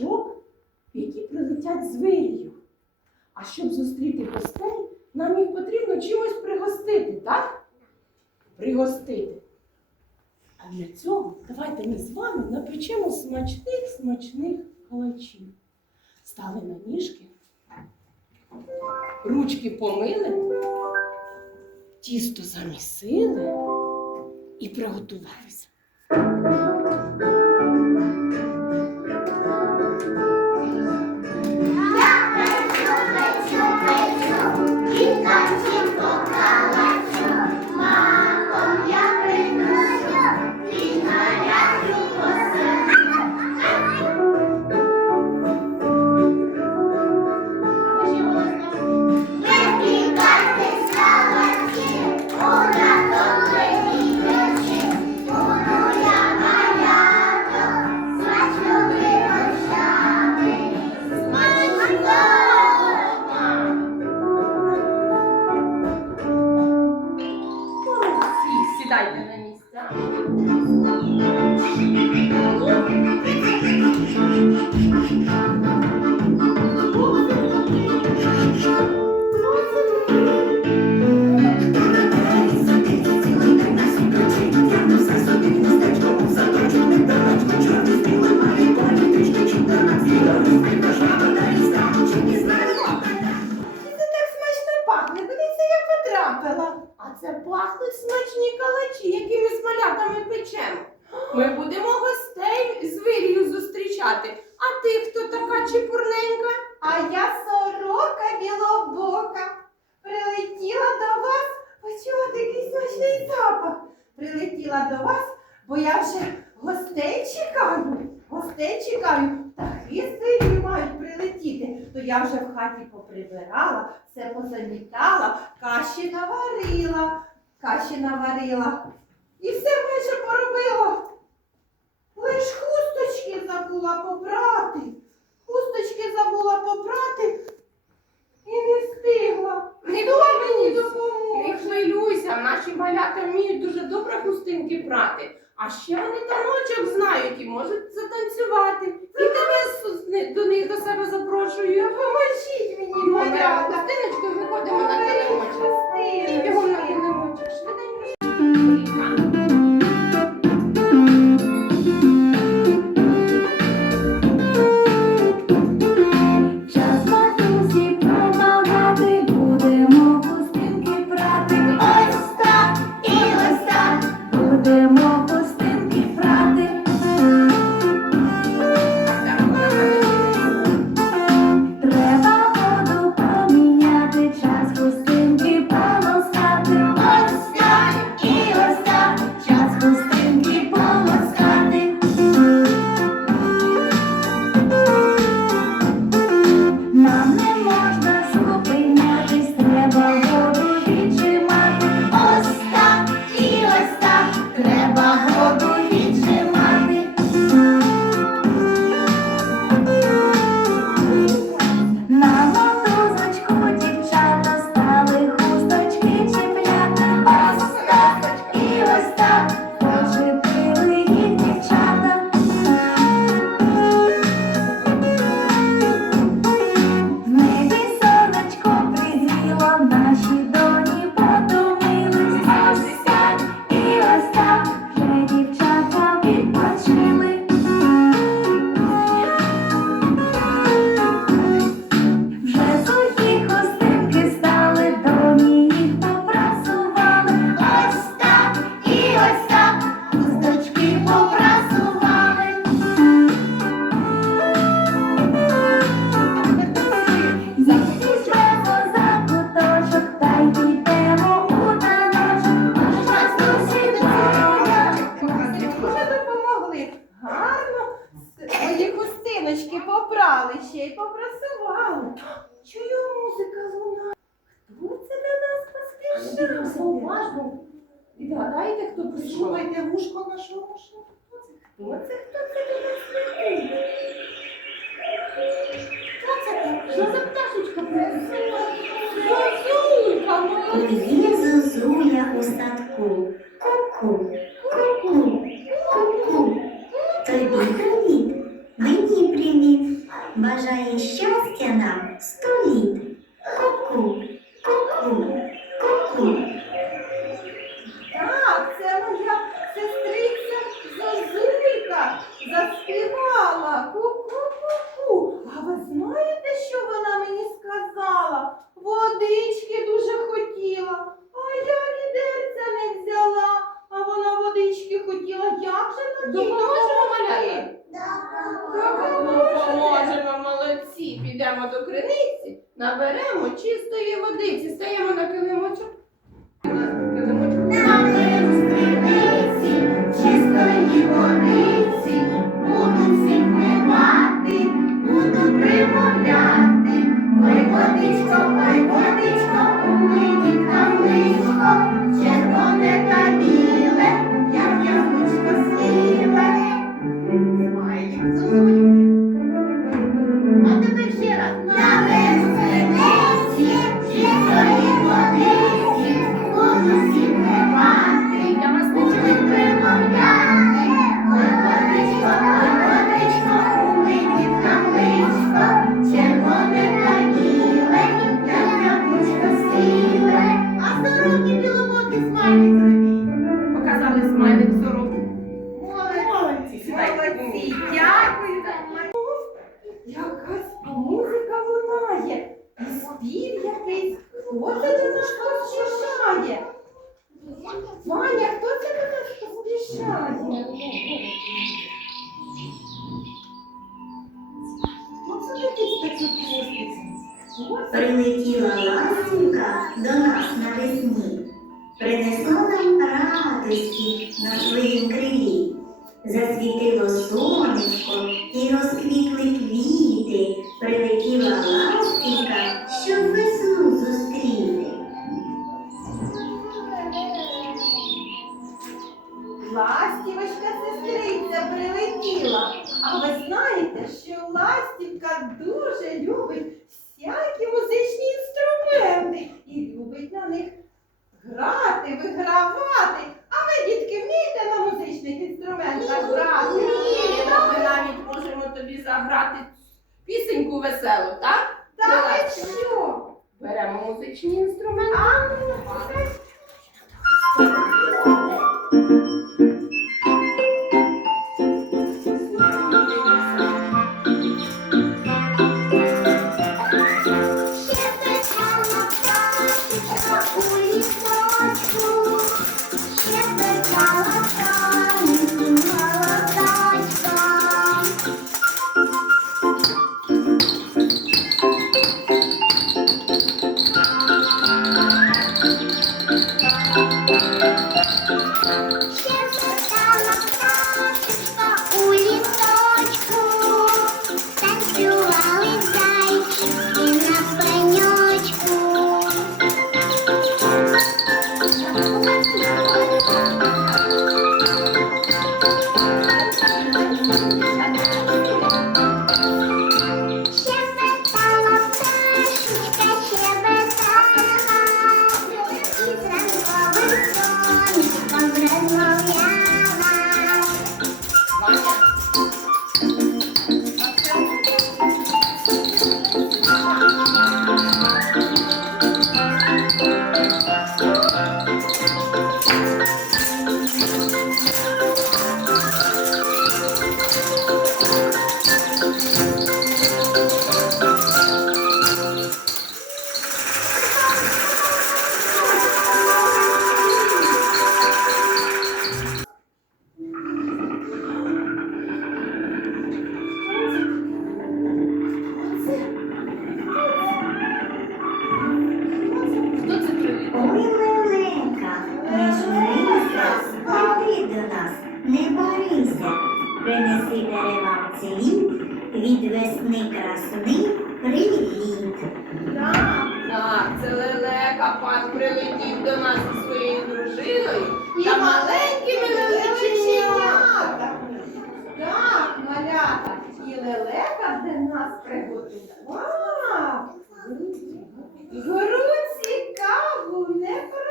пташок, які прилетять з вирію. А щоб зустріти гостей, нам їх потрібно чимось пригостити, так? Пригостити. А для цього давайте ми з вами напечемо смачних смачних калачів. Стали на ніжки, ручки помили, тісто замісили і приготувалися. Thank you. Хто така чепурненька? А я сорока білобока. Прилетіла до вас, почула такий смачний запах. Прилетіла до вас, бо я вже гостей чекаю. Гостей чекаю. З вирію мають прилетіти. То я вже в хаті поприбирала, все позамітала, каші наварила, каші наварила. І все майже поробила. Лиш хусточки забула попрати. Хусточки забула попрати і не встигла. Не Хто мені хвилюйся, не хвилюйся, наші малята вміють дуже добре хустинки прати. А ще вони таночок знають і можуть затанцювати. І тебе до них до себе запрошую. Поможіть мені, Беремо малята. хустиночку виходимо на килимочок. І бігом на Оце хто це до нас летить? Хто це? Що за пташечка? Зозулька, молодець! Please y принеси дерева цвіт, від весни красни привіт. Так, так, це лелека пан прилетів до нас зі своєю дружиною і та маленькими лелеченятами. Так, малята, і лелека для нас приготувала. груці каву, не про.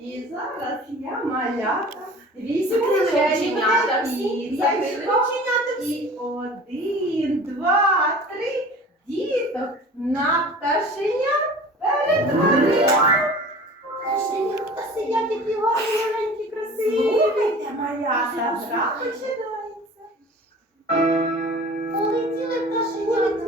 І зараз я малята чарівне оченята всі. І один, два, три діток на пташеня перетворила. Пташенята сидять, які гарні, маленькі, красиві. Слухайте, малята, гра починається. Полетіли пташенята.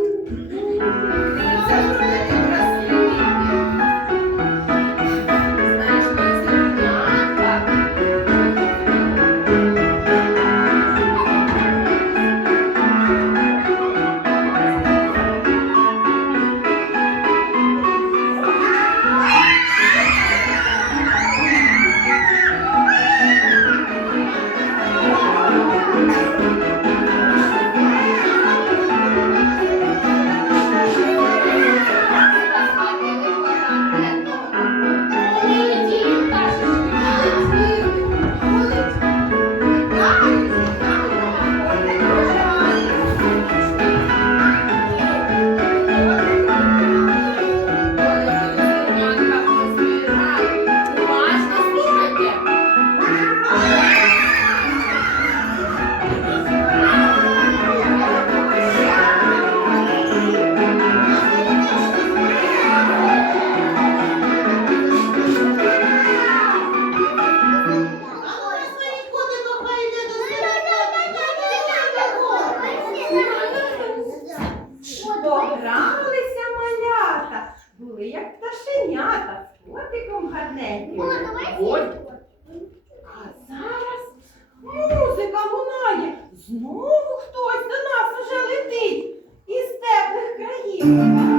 Теплих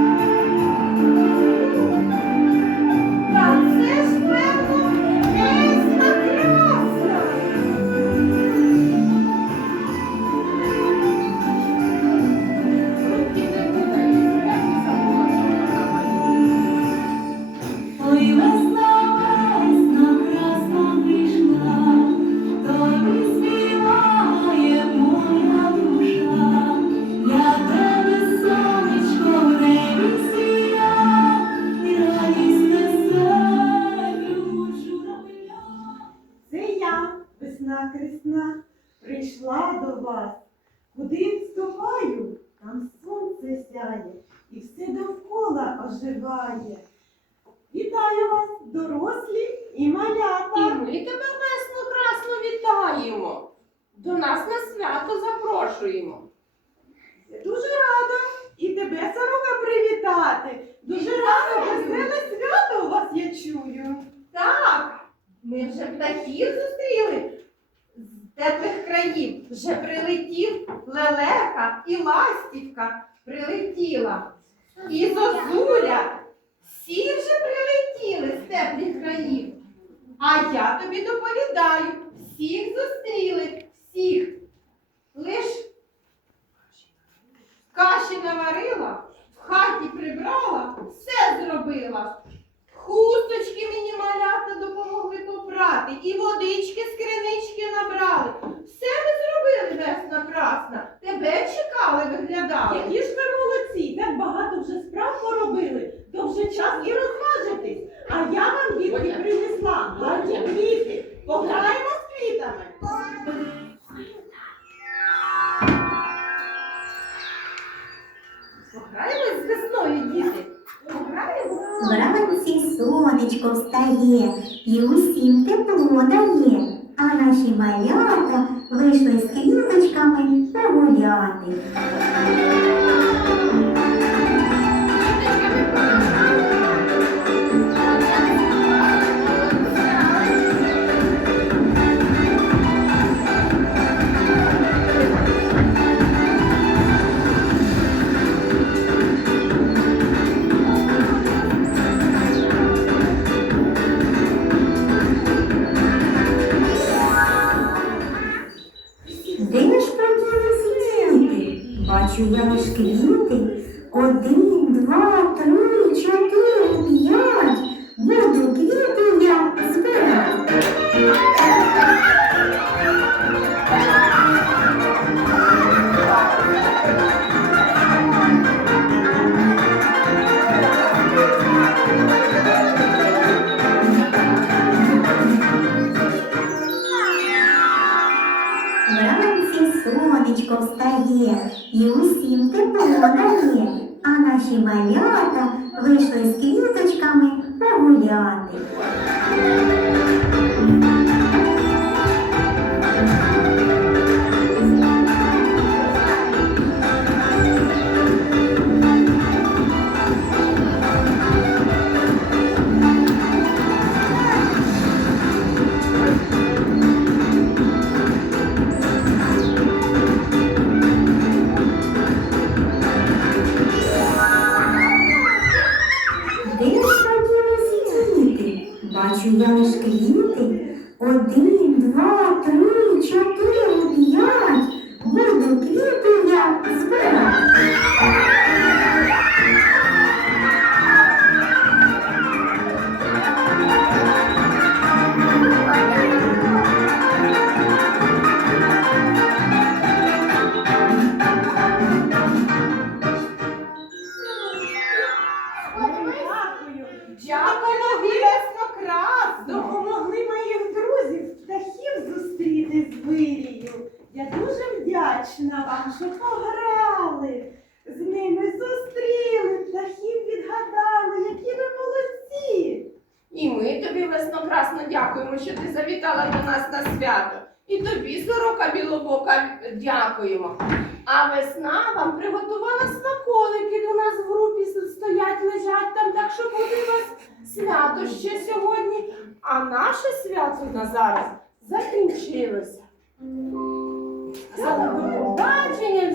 ми вже птахів зустріли з теплих країв. Вже прилетів лелека і ластівка прилетіла. І зозуля. Всі вже прилетіли з теплих країв. А я тобі доповідаю, всіх зустріли, всіх. Лиш каші наварила, в хаті прибрала, все зробила. Хусточки мені малята допомогли попрати, і водички з кринички І ми тобі веснокрасно дякуємо, що ти завітала до нас на свято. І тобі, сорока білобока, дякуємо. А весна вам приготувала смаколики до нас в групі стоять, лежать там, так що буде у вас свято ще сьогодні. А наше свято на зараз закінчилося. До побачення.